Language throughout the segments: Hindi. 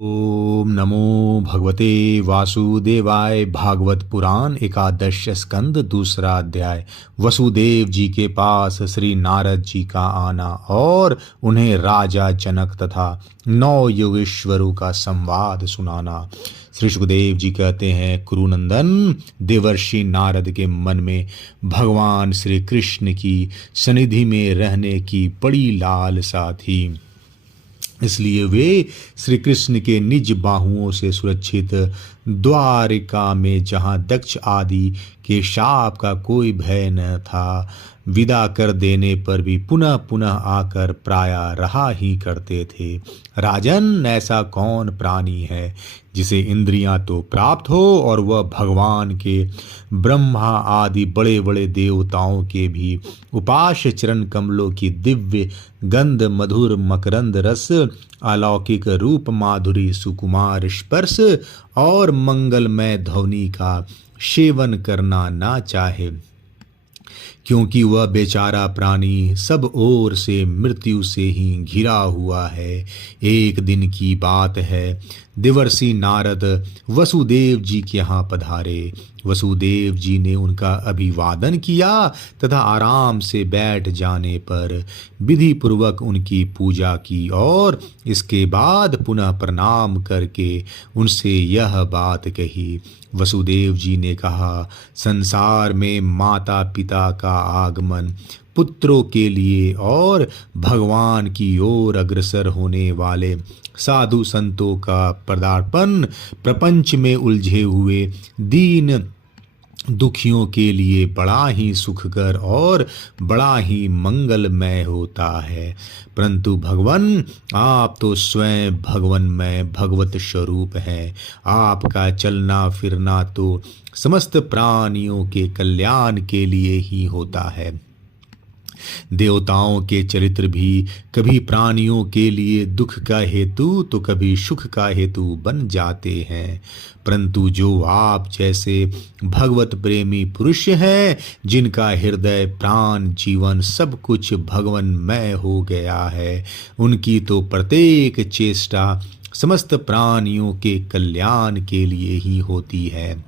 ओम नमो भगवते वासुदेवाय। भागवत पुराण एकादश स्कंद दूसरा अध्याय। वसुदेव जी के पास श्री नारद जी का आना और उन्हें राजा जनक तथा 9 योगेश्वरों का संवाद सुनाना। श्री सुखदेव जी कहते हैं, कुरुनंदन, देवर्षि नारद के मन में भगवान श्री कृष्ण की सनिधि में रहने की बड़ी लालसा थी। इसलिए वे श्री कृष्ण के निज बाहुओं से सुरक्षित द्वारिका में, जहाँ दक्ष आदि के शाप का कोई भय न था, विदा कर देने पर भी पुनः पुनः आकर प्रायः रहा ही करते थे। राजन, ऐसा कौन प्राणी है जिसे इंद्रियां तो प्राप्त हो और वह भगवान के, ब्रह्मा आदि बड़े बड़े देवताओं के भी उपास्य चरण कमलों की दिव्य गंध, मधुर मकरंद रस, अलौकिक रूप, माधुरी, सुकुमार स्पर्श और मंगलमय ध्वनि का सेवन करना ना चाहे, क्योंकि वह बेचारा प्राणी सब ओर से मृत्यु से ही घिरा हुआ है। एक दिन की बात है, देवर्षि नारद वसुदेव जी के यहाँ पधारे। वसुदेव जी ने उनका अभिवादन किया तथा आराम से बैठ जाने पर विधि पूर्वक उनकी पूजा की और इसके बाद पुनः प्रणाम करके उनसे यह बात कही। वसुदेव जी ने कहा, संसार में माता पिता का आगमन, पुत्रों के लिए और भगवान की ओर अग्रसर होने वाले साधु संतों का पदार्पण, प्रपंच में उलझे हुए दीन दुखियों के लिए बड़ा ही सुखकर और बड़ा ही मंगलमय होता है। परंतु भगवान, आप तो स्वयं भगवन्मय भगवत स्वरूप हैं। आपका चलना फिरना तो समस्त प्राणियों के कल्याण के लिए ही होता है। देवताओं के चरित्र भी कभी प्राणियों के लिए दुख का हेतु तो कभी सुख का हेतु बन जाते हैं, परंतु जो आप जैसे भगवत प्रेमी पुरुष हैं, जिनका हृदय, प्राण, जीवन सब कुछ भगवन्मय हो गया है, उनकी तो प्रत्येक चेष्टा समस्त प्राणियों के कल्याण के लिए ही होती है।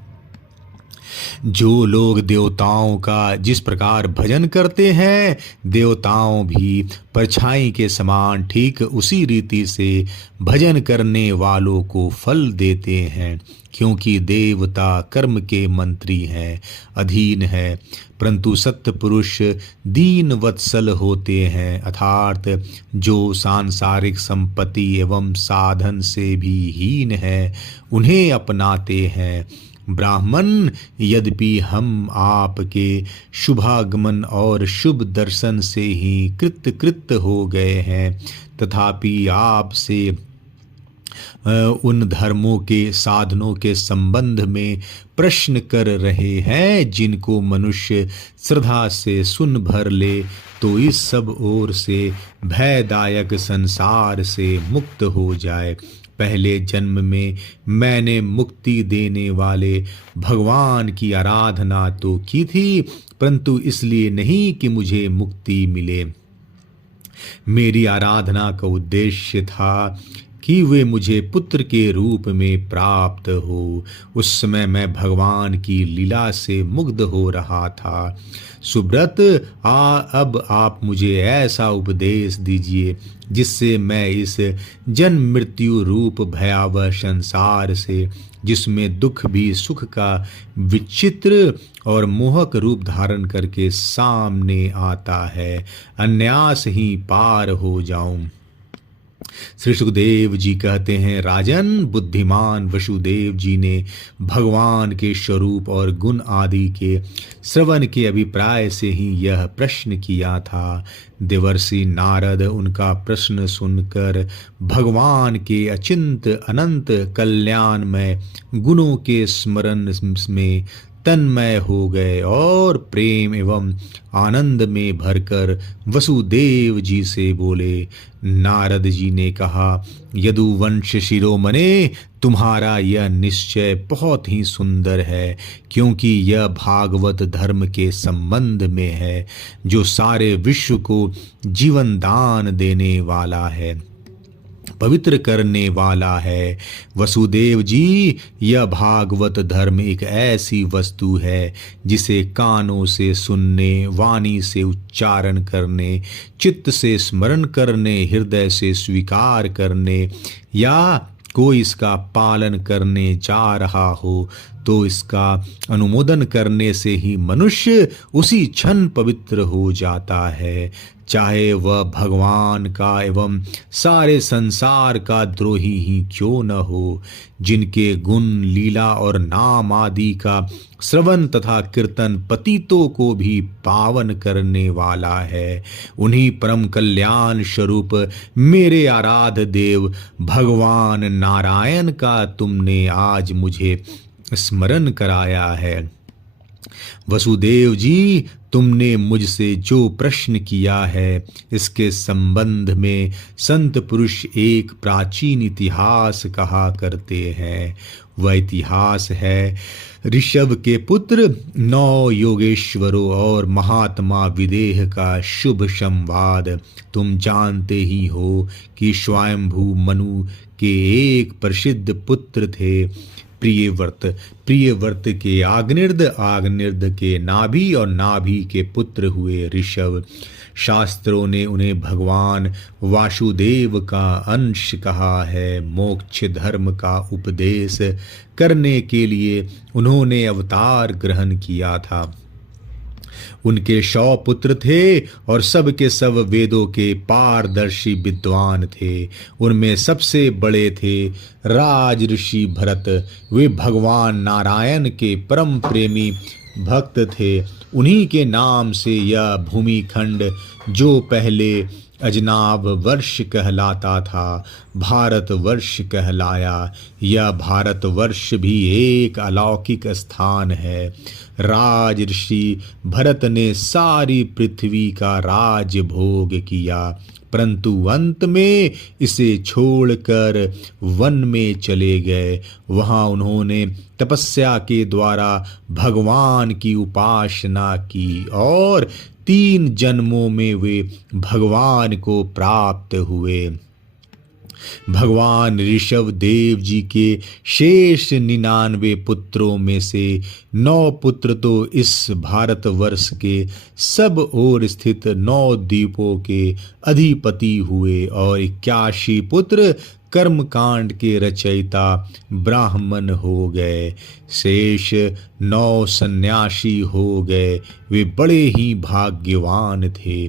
जो लोग देवताओं का जिस प्रकार भजन करते हैं, देवताओं भी परछाई के समान ठीक उसी रीति से भजन करने वालों को फल देते हैं, क्योंकि देवता कर्म के मंत्री हैं, अधीन है। परंतु सत्य पुरुष दीन वत्सल होते हैं, अर्थात जो सांसारिक संपत्ति एवं साधन से भी हीन है, उन्हें अपनाते हैं। ब्राह्मण, यद्यपि हम आपके शुभागमन और शुभ दर्शन से ही कृत हो गए हैं, तथापि आपसे उन धर्मों के साधनों के संबंध में प्रश्न कर रहे हैं जिनको मनुष्य श्रद्धा से सुन भर ले तो इस सब ओर से भयदायक संसार से मुक्त हो जाए। पहले जन्म में मैंने मुक्ति देने वाले भगवान की आराधना तो की थी, परंतु इसलिए नहीं कि मुझे मुक्ति मिले। मेरी आराधना का उद्देश्य था कि वे मुझे पुत्र के रूप में प्राप्त हो। उस समय मैं भगवान की लीला से मुग्ध हो रहा था। सुब्रत, अब आप मुझे ऐसा उपदेश दीजिए जिससे मैं इस जन्म मृत्यु रूप भयावह संसार से, जिसमें दुख भी सुख का विचित्र और मोहक रूप धारण करके सामने आता है, अनायास ही पार हो जाऊं। श्री सुखदेव जी कहते हैं, राजन, बुद्धिमान वसुदेव जी ने भगवान के स्वरूप और गुण आदि के श्रवण के अभिप्राय से ही यह प्रश्न किया था। देवर्षि नारद उनका प्रश्न सुनकर भगवान के अचिंत अनंत कल्याणमय गुणों के स्मरण में तन्मय हो गए और प्रेम एवं आनंद में भरकर वसुदेव जी से बोले। नारद जी ने कहा, यदुवंश शिरोमणे, तुम्हारा यह निश्चय बहुत ही सुंदर है, क्योंकि यह भागवत धर्म के संबंध में है, जो सारे विश्व को जीवन दान देने वाला है। पवित्र करने वाला है। वसुदेव जी, यह भागवत धर्म एक ऐसी वस्तु है जिसे कानों से सुनने, वाणी से उच्चारण करने, चित्त से स्मरण करने, हृदय से स्वीकार करने या कोई इसका पालन करने जा रहा हो तो इसका अनुमोदन करने से ही मनुष्य उसी क्षण पवित्र हो जाता है, चाहे वह भगवान का एवं सारे संसार का द्रोही ही क्यों न हो। जिनके गुण, लीला और नाम आदि का श्रवण तथा कीर्तन पतितों को भी पावन करने वाला है, उन्हीं परम कल्याण स्वरूप मेरे आराध्य देव भगवान नारायण का तुमने आज मुझे स्मरण कराया है। वसुदेव जी, तुमने मुझसे जो प्रश्न किया है इसके संबंध में संत पुरुष एक प्राचीन इतिहास कहा करते हैं। वह इतिहास है ऋषभ के पुत्र 9 योगेश्वरों और महात्मा विदेह का शुभ संवाद। तुम जानते ही हो कि स्वयंभू मनु के एक प्रसिद्ध पुत्र थे, प्रियव्रत। प्रियव्रत के आग्निर्द, आग्निर्द के नाभि और नाभि के पुत्र हुए ऋषभ। शास्त्रों ने उन्हें भगवान वासुदेव का अंश कहा है। मोक्ष धर्म का उपदेश करने के लिए उन्होंने अवतार ग्रहण किया था। उनके 100 पुत्र थे और सब के सब वेदों के पारदर्शी विद्वान थे। उनमें सबसे बड़े थे राज ऋषि भरत। वे भगवान नारायण के परम प्रेमी भक्त थे। उन्हीं के नाम से यह भूमिखंड, जो पहले अजनाब वर्ष कहलाता था, भारत वर्ष कहलाया। यह भारत वर्ष भी एक अलौकिक स्थान है। राज ऋषि भरत ने सारी पृथ्वी का राज भोग किया, परंतु अंत में इसे छोड़कर वन में चले गए। वहां उन्होंने तपस्या के द्वारा भगवान की उपासना की और 3 जन्मों में वे भगवान को प्राप्त हुए। भगवान ऋषभ देव जी के शेष 99 पुत्रों में से 9 पुत्र तो इस भारतवर्ष के सब ओर स्थित 9 द्वीपों के अधिपति हुए और 81 पुत्र कर्मकांड के रचयिता ब्राह्मण हो गए। शेष 9 सन्यासी हो गए। वे बड़े ही भाग्यवान थे।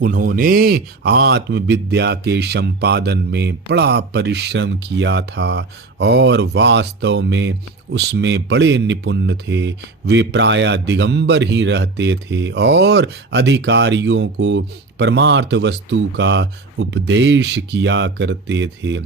उन्होंने आत्मविद्या के संपादन में बड़ा परिश्रम किया था और वास्तव में उसमें बड़े निपुण थे। वे प्रायः दिगंबर ही रहते थे और अधिकारियों को परमार्थ वस्तु का उपदेश किया करते थे।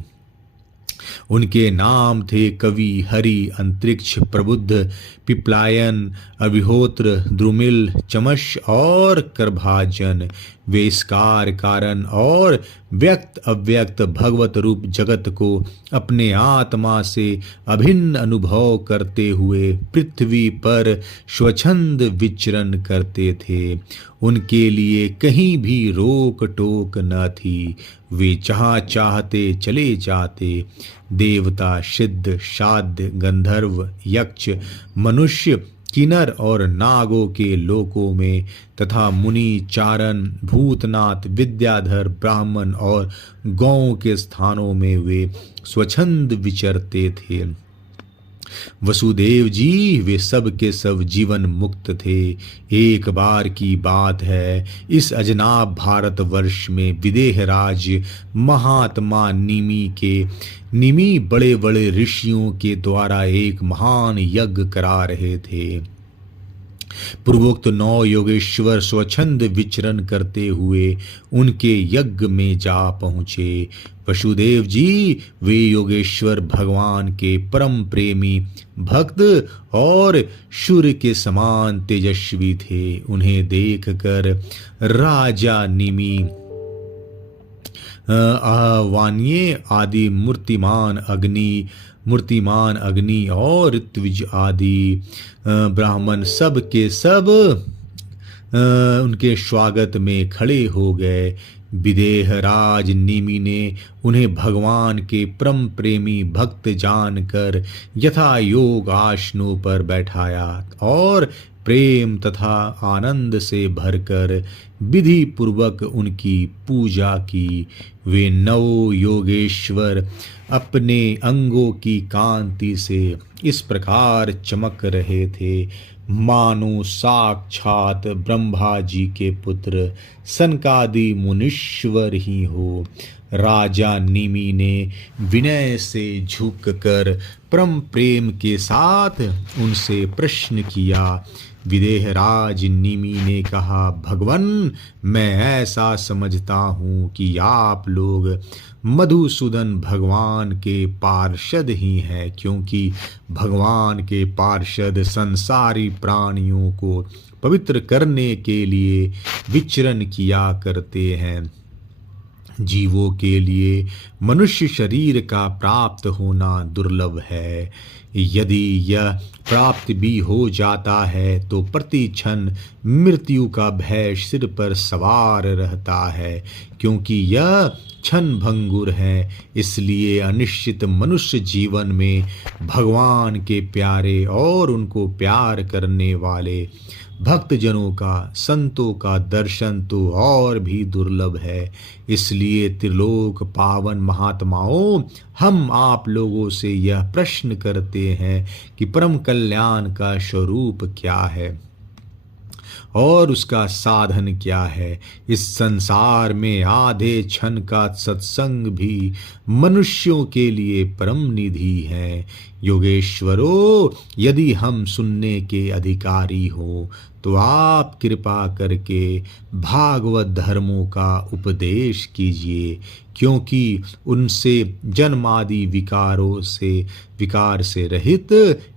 उनके नाम थे कवि, हरि, अंतरिक्ष, प्रबुद्ध, पिपलायन, अभिहोत्र, द्रुमिल, चमश और करभाजन। वे इसकार कारण और व्यक्त अव्यक्त भगवत रूप जगत को अपने आत्मा से अभिन्न अनुभव करते हुए पृथ्वी पर स्वच्छंद विचरण करते थे। उनके लिए कहीं भी रोक टोक न थी। वे जहाँ चाहते चले जाते। देवता, सिद्ध, शाद्य, गंधर्व, यक्ष, मनुष्य, किन्नर और नागों के लोकों में तथा मुनि, चारण, भूतनाथ, विद्याधर, ब्राह्मण और गौओं के स्थानों में वे स्वच्छंद विचरते थे। वसुदेव जी, वे सब के सब जीवन मुक्त थे। एक बार की बात है, इस अजनाब भारतवर्ष में विदेह राज्य महात्मा निमि बड़े बड़े ऋषियों के द्वारा एक महान यज्ञ करा रहे थे। पूर्वोक्त 9 योगेश्वर स्वच्छंद विचरण करते हुए उनके यज्ञ में जा पहुँचे। वसुदेव जी, वे योगेश्वर भगवान के परम प्रेमी भक्त और सूर्य के समान तेजस्वी थे। उन्हें देखकर राजा निमि, आहवान्य आदि मूर्तिमान अग्नि और ऋत्विज आदि ब्राह्मण सब के सब उनके स्वागत में खड़े हो गए। विदेहराज निमि ने उन्हें भगवान के परम प्रेमी भक्त जानकर यथा योग आसनों पर बैठाया और प्रेम तथा आनंद से भरकर विधि पूर्वक उनकी पूजा की। वे नव योगेश्वर अपने अंगों की कांति से इस प्रकार चमक रहे थे मानो साक्षात ब्रह्मा जी के पुत्र सनकादि मुनीश्वर ही हो। राजा निमि ने विनय से झुककर परम प्रेम के साथ उनसे प्रश्न किया। विदेहराज निमि ने कहा, भगवन, मैं ऐसा समझता हूँ कि आप लोग मधुसूदन भगवान के पार्षद ही हैं, क्योंकि भगवान के पार्षद संसारी प्राणियों को पवित्र करने के लिए विचरण किया करते हैं। जीवों के लिए मनुष्य शरीर का प्राप्त होना दुर्लभ है। यदि यह प्राप्त भी हो जाता है तो प्रति क्षण मृत्यु का भय सिर पर सवार रहता है, क्योंकि यह क्षण भंगुर है। इसलिए अनिश्चित मनुष्य जीवन में भगवान के प्यारे और उनको प्यार करने वाले भक्तजनों का, संतों का दर्शन तो और भी दुर्लभ है। इसलिए त्रिलोक पावन महात्माओं, हम आप लोगों से यह प्रश्न करते हैं कि परम कल्याण का स्वरूप क्या है और उसका साधन क्या है। इस संसार में आधे क्षण का सत्संग भी मनुष्यों के लिए परम निधि है। योगेश्वरों, यदि हम सुनने के अधिकारी हो तो आप कृपा करके भागवत धर्मों का उपदेश कीजिए, क्योंकि उनसे जन्मादि विकार से रहित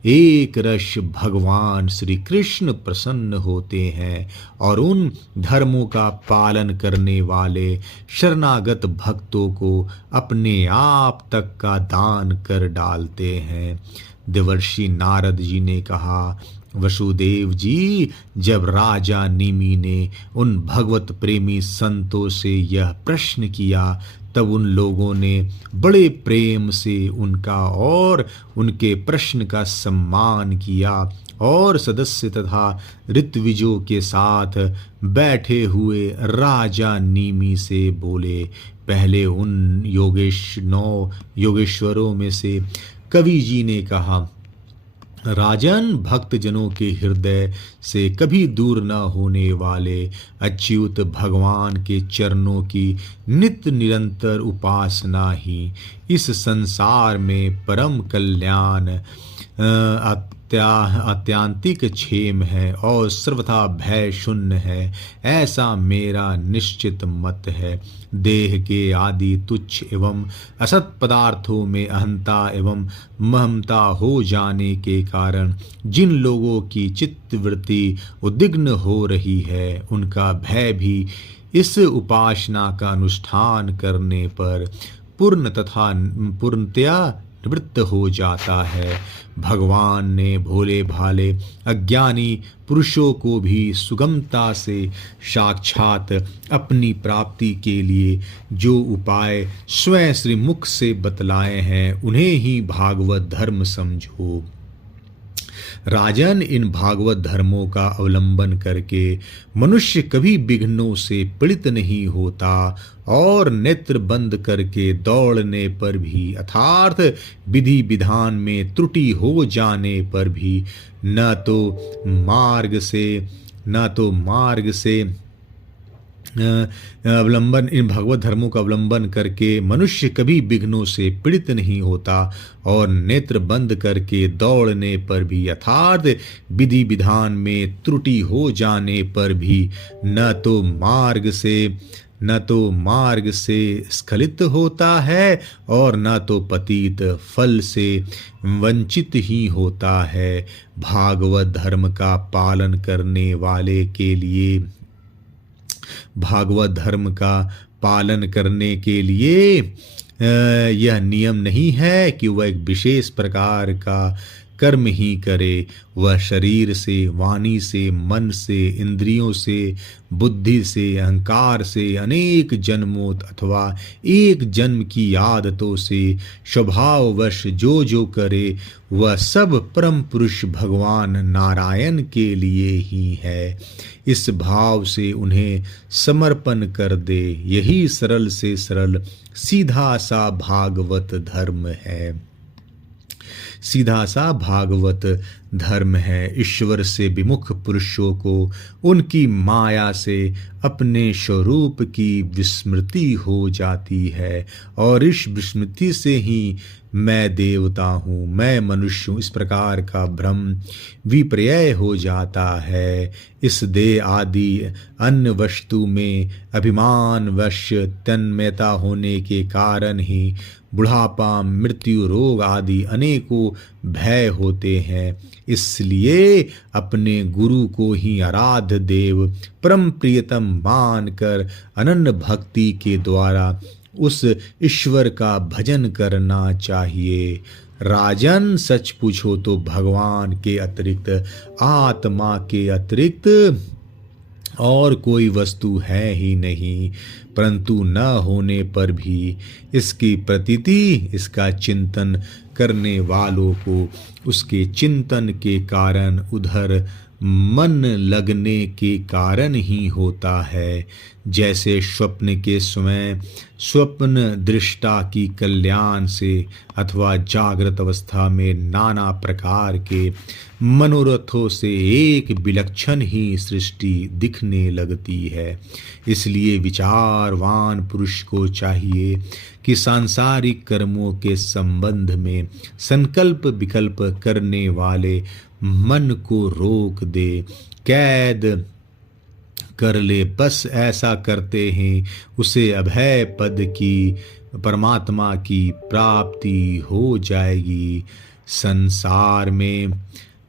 एक रस भगवान श्री कृष्ण प्रसन्न होते हैं और उन धर्मों का पालन करने वाले शरणागत भक्तों को अपने आप तक का दान कर डालते हैं। देवर्षि नारद जी ने कहा, वसुदेव जी, जब राजा निमि ने उन भगवत प्रेमी संतों से यह प्रश्न किया तब उन लोगों ने बड़े प्रेम से उनका और उनके प्रश्न का सम्मान किया और सदस्य तथा ऋत्विजों के साथ बैठे हुए राजा निमि से बोले। पहले उन योगेश्वरों में से कवि जी ने कहा, राजन, भक्तजनों के हृदय से कभी दूर न होने वाले अच्युत भगवान के चरणों की नित्य निरंतर उपासना ही इस संसार में परम कल्याण अत्यांतिक क्षेम है और सर्वथा भय शून्य है, ऐसा मेरा निश्चित मत है। देह के आदि तुच्छ एवं असत पदार्थों में अहंता एवं महमता हो जाने के कारण जिन लोगों की चित्तवृत्ति उद्विग्न हो रही है, उनका भय भी इस उपासना का अनुष्ठान करने पर पूर्णतया निवृत्त हो जाता है। भगवान ने भोले भाले अज्ञानी पुरुषों को भी सुगमता से साक्षात अपनी प्राप्ति के लिए जो उपाय स्वयं श्री मुख से बतलाए हैं, उन्हें ही भागवत धर्म समझो। राजन, इन भागवत धर्मों का अवलंबन करके मनुष्य कभी विघ्नों से पीड़ित नहीं होता और नेत्र बंद करके दौड़ने पर भी अर्थात विधि विधान में त्रुटि हो जाने पर भी न तो मार्ग से अवलंबन इन भगवत धर्मों का अवलंबन करके मनुष्य कभी विघ्नों से पीड़ित नहीं होता और नेत्र बंद करके दौड़ने पर भी अर्थात विधि विधान में त्रुटि हो जाने पर भी न तो मार्ग से स्खलित होता है और न तो पतित फल से वंचित ही होता है। भागवत धर्म का पालन करने वाले के लिए भागवत धर्म का पालन करने के लिए यह नियम नहीं है कि वह एक विशेष प्रकार का कर्म ही करे, वह शरीर से, वाणी से, मन से, इंद्रियों से, बुद्धि से, अहंकार से, अनेक जन्मों अथवा एक जन्म की आदतों से स्वभाववश जो जो करे, वह सब परम पुरुष भगवान नारायण के लिए ही है। इस भाव से उन्हें समर्पण कर दे। यही सरल से सरल सीधा सा भागवत धर्म है। सीधा सा भागवत धर्म है। ईश्वर से विमुख पुरुषों को उनकी माया से अपने स्वरूप की विस्मृति हो जाती है और इस विस्मृति से ही मैं देवता हूँ, मैं मनुष्य हूँ, इस प्रकार का भ्रम विपर्यय हो जाता है। इस देह आदि अन्य वस्तु में अभिमान वश तन्मयता होने के कारण ही बुढ़ापा, मृत्यु, रोग आदि अनेकों भय होते हैं। इसलिए अपने गुरु को ही आराध्य देव परम प्रियतम मानकर अनन्य भक्ति के द्वारा उस ईश्वर का भजन करना चाहिए। राजन, सच पूछो तो भगवान के अतिरिक्त, आत्मा के अतिरिक्त और कोई वस्तु है ही नहीं, परंतु न होने पर भी इसकी प्रतीति, इसका चिंतन करने वालों को उसके चिंतन के कारण उधर मन लगने के कारण ही होता है। जैसे स्वप्न के समय स्वप्न दृष्टा की कल्याण से अथवा जागृत अवस्था में नाना प्रकार के मनोरथों से एक विलक्षण ही सृष्टि दिखने लगती है। इसलिए विचारवान पुरुष को चाहिए कि सांसारिक कर्मों के संबंध में संकल्प विकल्प करने वाले मन को रोक दे, कैद कर ले। बस ऐसा करते हैं उसे अभय पद की, परमात्मा की प्राप्ति हो जाएगी। संसार में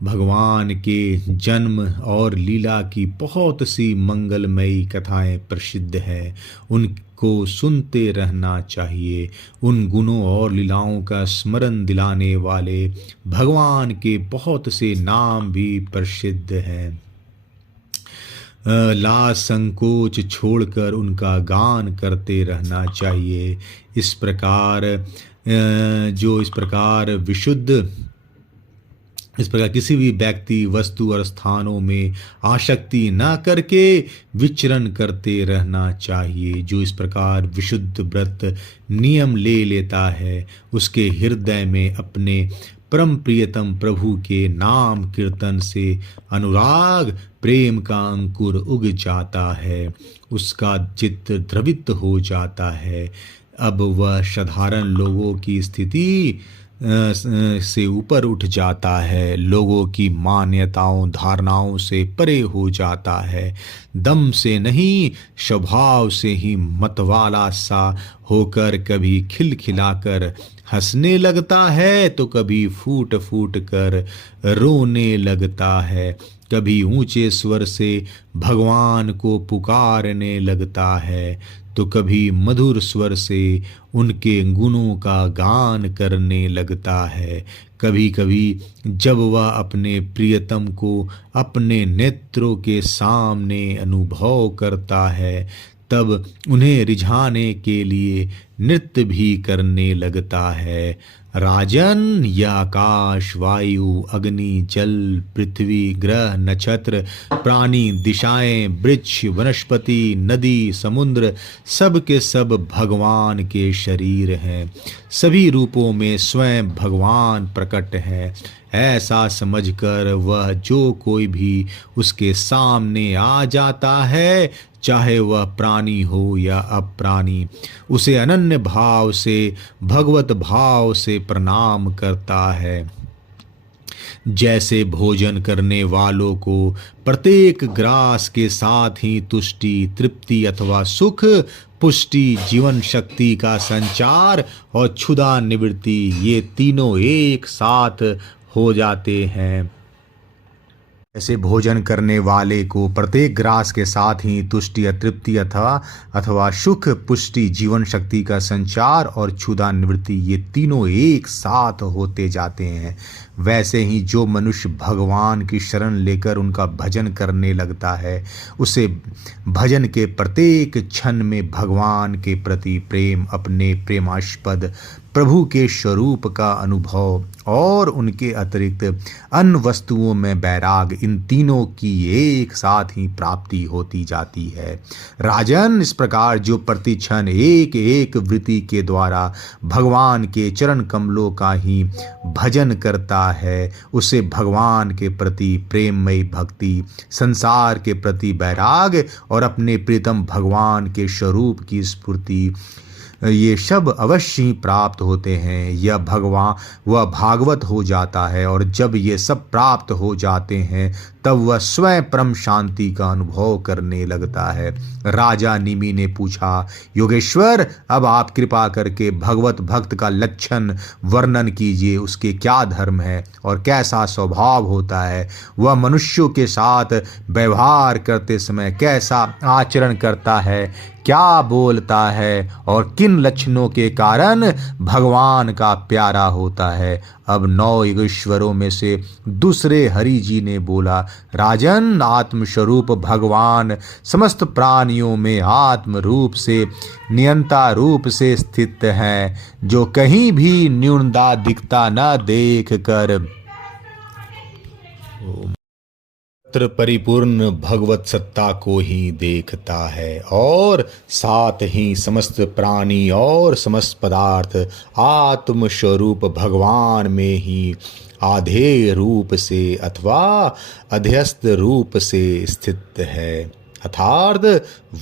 भगवान के जन्म और लीला की बहुत सी मंगलमयी कथाएं प्रसिद्ध हैं, उनको सुनते रहना चाहिए। उन गुणों और लीलाओं का स्मरण दिलाने वाले भगवान के बहुत से नाम भी प्रसिद्ध हैं। लाज संकोच छोड़कर उनका गान करते रहना चाहिए। इस प्रकार किसी भी व्यक्ति, वस्तु और स्थानों में आसक्ति न करके विचरण करते रहना चाहिए। जो इस प्रकार विशुद्ध व्रत नियम ले लेता है, उसके हृदय में अपने परम प्रियतम प्रभु के नाम कीर्तन से अनुराग प्रेम का अंकुर उग जाता है, उसका चित्त द्रवित हो जाता है। अब वह साधारण लोगों की स्थिति से ऊपर उठ जाता है, लोगों की मान्यताओं धारणाओं से परे हो जाता है। दम से नहीं, स्वभाव से ही मतवाला सा होकर कभी खिलखिलाकर हंसने लगता है तो कभी फूट फूट कर रोने लगता है, कभी ऊंचे स्वर से भगवान को पुकारने लगता है तो कभी मधुर स्वर से उनके गुणों का गान करने लगता है। कभी कभी जब वह अपने प्रियतम को अपने नेत्रों के सामने अनुभव करता है, तब उन्हें रिझाने के लिए नृत्य भी करने लगता है। राजन, यह आकाश, वायु, अग्नि, जल, पृथ्वी, ग्रह, नक्षत्र, प्राणी, दिशाएं, वृक्ष, वनस्पति, नदी, समुद्र, सब के सब भगवान के शरीर हैं। सभी रूपों में स्वयं भगवान प्रकट है। ऐसा समझकर वह जो कोई भी उसके सामने आ जाता है, चाहे वह प्राणी हो या अप्राणी, उसे अनन्य भाव से, भगवत भाव से प्रणाम करता है। जैसे भोजन करने वालों को प्रत्येक ग्रास के साथ ही तुष्टि, तृप्ति अथवा सुख, पुष्टि, जीवन शक्ति का संचार और क्षुधा निवृत्ति, ये तीनों एक साथ हो जाते हैं, ऐसे भोजन करने वाले को प्रत्येक ग्रास के साथ ही तुष्टि या तृप्ति अथवा सुख, पुष्टि, जीवन शक्ति का संचार और क्षुधा निवृत्ति, ये तीनों एक साथ होते जाते हैं। वैसे ही जो मनुष्य भगवान की शरण लेकर उनका भजन करने लगता है, उसे भजन के प्रत्येक क्षण में भगवान के प्रति प्रेम, अपने प्रेमास्पद प्रभु के स्वरूप का अनुभव और उनके अतिरिक्त अन्य वस्तुओं में बैराग, इन तीनों की एक साथ ही प्राप्ति होती जाती है। राजन, इस प्रकार जो प्रति क्षण एक एक वृत्ति के द्वारा भगवान के चरण कमलों का ही भजन करता है, उसे भगवान के प्रति प्रेममयी भक्ति, संसार के प्रति बैराग और अपने प्रीतम भगवान के स्वरूप की स्फूर्ति, ये सब अवश्य ही प्राप्त होते हैं। वह भागवत हो जाता है, और जब ये सब प्राप्त हो जाते हैं तब वह स्वयं परम शांति का अनुभव करने लगता है। राजा निमि ने पूछा, योगेश्वर, अब आप कृपा करके भगवत भक्त का लक्षण वर्णन कीजिए। उसके क्या धर्म है और कैसा स्वभाव होता है? वह मनुष्यों के साथ व्यवहार करते समय कैसा आचरण करता है, क्या बोलता है और किन लक्षणों के कारण भगवान का प्यारा होता है? अब 9 योगेश्वरों में से दूसरे हरि जी ने बोला, राजन, आत्मस्वरूप भगवान समस्त प्राणियों में आत्म रूप से, नियंता रूप से स्थित हैं, जो कहीं भी न्यूनता दिखता न देख कर परिपूर्ण भगवत सत्ता को ही देखता है, और साथ ही समस्त प्राणी और समस्त पदार्थ आत्म स्वरूप भगवान में ही आधेय रूप से अथवा अध्यस्त रूप से स्थित है, अर्थात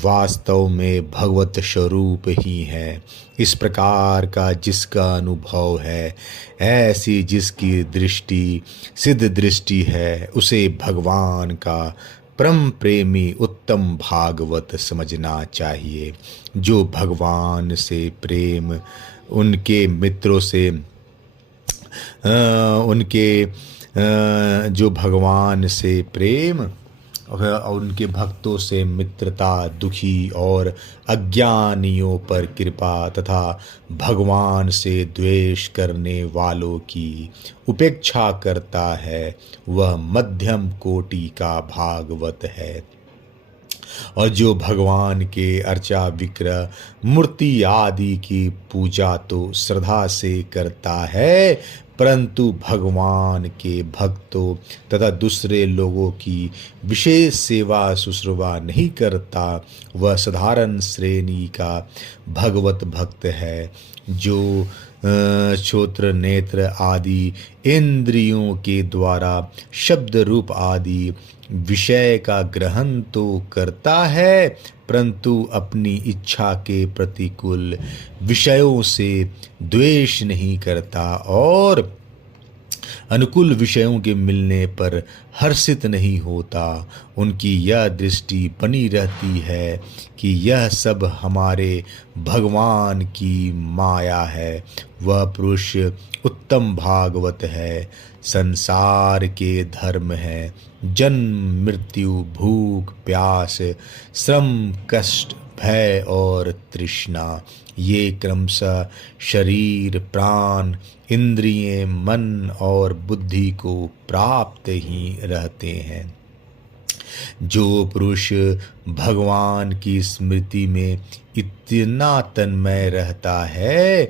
वास्तव में भगवत स्वरूप ही है। इस प्रकार का जिसका अनुभव है, ऐसी जिसकी दृष्टि सिद्ध दृष्टि है, उसे भगवान का परम प्रेमी उत्तम भागवत समझना चाहिए। जो भगवान से प्रेम, उनके मित्रों से जो भगवान से प्रेम और उनके भक्तों से मित्रता, दुखी और अज्ञानियों पर कृपा तथा भगवान से द्वेष करने वालों की उपेक्षा करता है, वह मध्यम कोटि का भागवत है। और जो भगवान के अर्चा विग्रह, मूर्ति आदि की पूजा तो श्रद्धा से करता है, परंतु भगवान के भक्तों तथा दूसरे लोगों की विशेष सेवा शुश्रूषा नहीं करता, वह साधारण श्रेणी का भगवत भक्त है। जो श्रोत्र, नेत्र आदि इंद्रियों के द्वारा शब्द, रूप आदि विषय का ग्रहण तो करता है, परंतु अपनी इच्छा के प्रतिकूल विषयों से द्वेष नहीं करता और अनुकूल विषयों के मिलने पर हर्षित नहीं होता। उनकी यह दृष्टि बनी रहती है कि यह सब हमारे भगवान की माया है। वह पुरुष उत्तम भागवत है। संसार के धर्म है जन्म, मृत्यु, भूख, प्यास, श्रम, कष्ट, भय और तृष्णा। ये क्रमशः शरीर, प्राण, इंद्रियें, मन और बुद्धि को प्राप्त ही रहते हैं। जो पुरुष भगवान की स्मृति में इतना तन्मय रहता है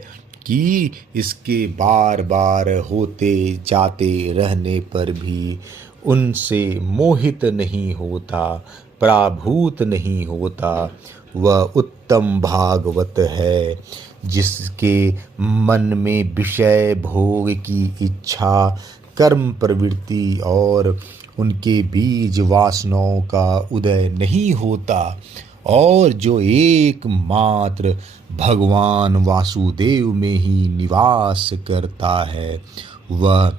कि इसके बार बार होते जाते रहने पर भी उनसे मोहित नहीं होता, पराभूत नहीं होता, वह उत्तम भागवत है। जिसके मन में विषय भोग की इच्छा, कर्म प्रवृत्ति और उनके बीज वासनाओं का उदय नहीं होता, और जो एकमात्र भगवान वासुदेव में ही निवास करता है, वह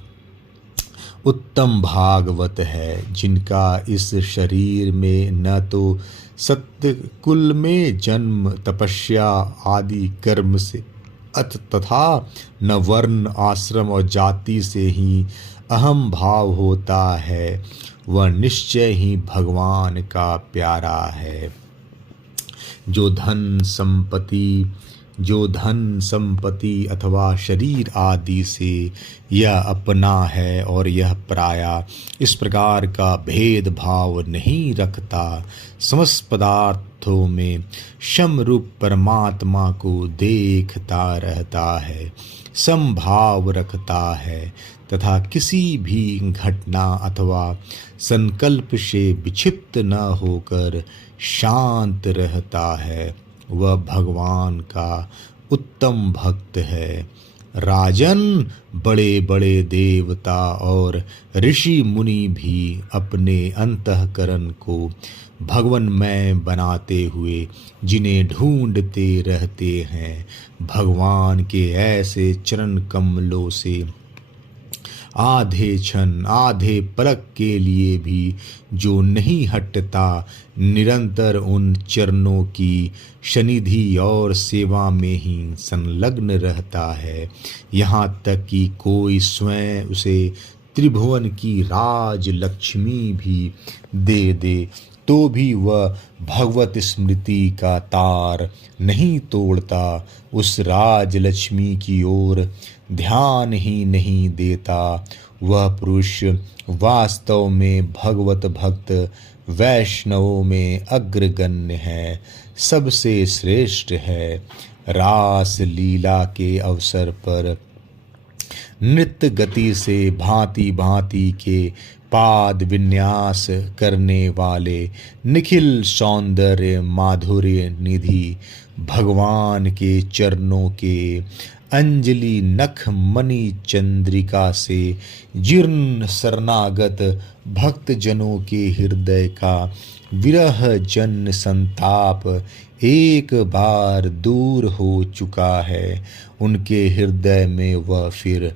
उत्तम भागवत है। जिनका इस शरीर में न तो सत्य कुल में जन्म, तपस्या आदि कर्म से तथा न वर्ण आश्रम और जाति से ही अहम भाव होता है, वह निश्चय ही भगवान का प्यारा है। जो धन संपत्ति अथवा शरीर आदि से यह अपना है और यह पराया, इस प्रकार का भेदभाव नहीं रखता, समस्त पदार्थों में समरूप परमात्मा को देखता रहता है, समभाव रखता है तथा किसी भी घटना अथवा संकल्प से विक्षिप्त न होकर शांत रहता है, वह भगवान का उत्तम भक्त है। राजन, बड़े बड़े देवता और ऋषि मुनि भी अपने अंतःकरण को भगवन्मय बनाते हुए जिन्हें ढूंढते रहते हैं, भगवान के ऐसे चरण कमलों से आधे क्षण आधे पलक के लिए भी जो नहीं हटता, निरंतर उन चरणों की सनिधि और सेवा में ही संलग्न रहता है, यहाँ तक कि कोई स्वयं उसे त्रिभुवन की राज लक्ष्मी भी दे दे तो भी वह भगवत स्मृति का तार नहीं तोड़ता, उस राज लक्ष्मी की ओर ध्यान ही नहीं देता। वह पुरुष वास्तव में भगवत भक्त वैष्णवों में अग्रगण्य है, सबसे श्रेष्ठ है। रास लीला के अवसर पर नृत्य गति से भांति भांति के पाद विन्यास करने वाले निखिल सौंदर्य माधुर्य निधि भगवान के चरणों के अंजलि नख मणि चंद्रिका से जीर्ण शरणागत भक्त जनों के हृदय का विरह जन संताप एक बार दूर हो चुका है, उनके हृदय में वह फिर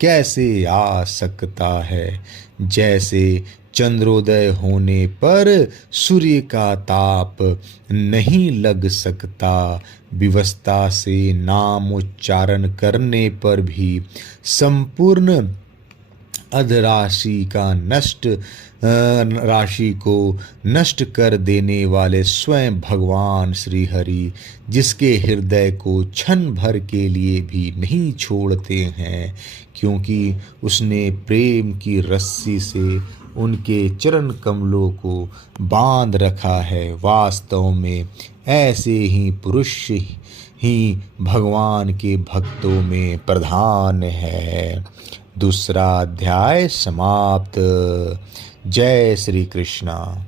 कैसे आ सकता है। जैसे चंद्रोदय होने पर सूर्य का ताप नहीं लग सकता, विवशता से नाम उच्चारण करने पर भी संपूर्ण अधराशि का राशि को नष्ट कर देने वाले स्वयं भगवान श्री हरि, जिसके हृदय को क्षण भर के लिए भी नहीं छोड़ते हैं, क्योंकि उसने प्रेम की रस्सी से उनके चरण कमलों को बांध रखा है। वास्तव में ऐसे ही पुरुष ही भगवान के भक्तों में प्रधान है। दूसरा अध्याय समाप्त। जय श्री कृष्णा।